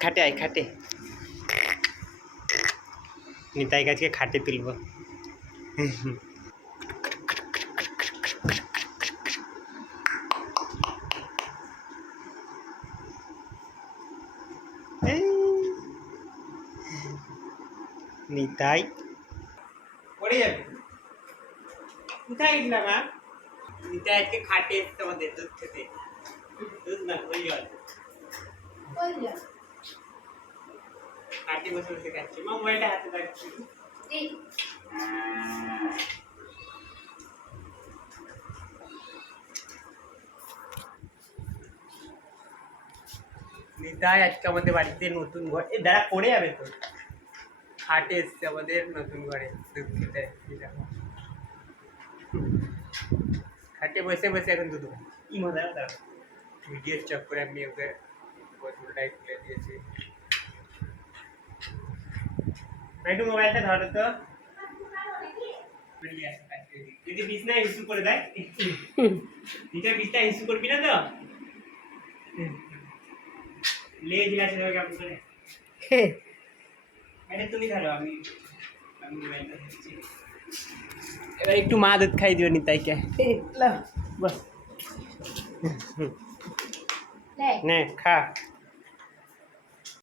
খাটে আয় খাটে নিতাই গাছকে খাটে তুলব নিতাই পড়ে যাবে কোথায় গেছিলাম মা নিতাই আজকে খাটে এসছে আমাদের দুধ খেতে দুধ না ওই জল খাটে বসে বসে খাচ্ছি মা মোবাইলটা হাতে রাখছি নিতাই আজকে আমাদের বাড়িতে নতুন ঘর এ দাঁড়া পড়ে যাবে তো খাটে এসছে আমাদের নতুন ঘরে দুধ খেতে খাটে বসে বসে এখন দুধ কি মজা দাঁড়া ভিডিওর চক্করে আমি ওকে বোতলটাই খুলে দিয়েছি একটু মোবাইলটা ধরো তো যদি বিছনায় ইস্যু করে দেয় নিচে বিছনায় ইস্যু করবি না তো লেজ গেছে কেমন করে এটা তুমি ধরো আমি মোবাইলটা ধরছি এবার একটু মা দুধ খাই দিও নিতাইকে বস নে খা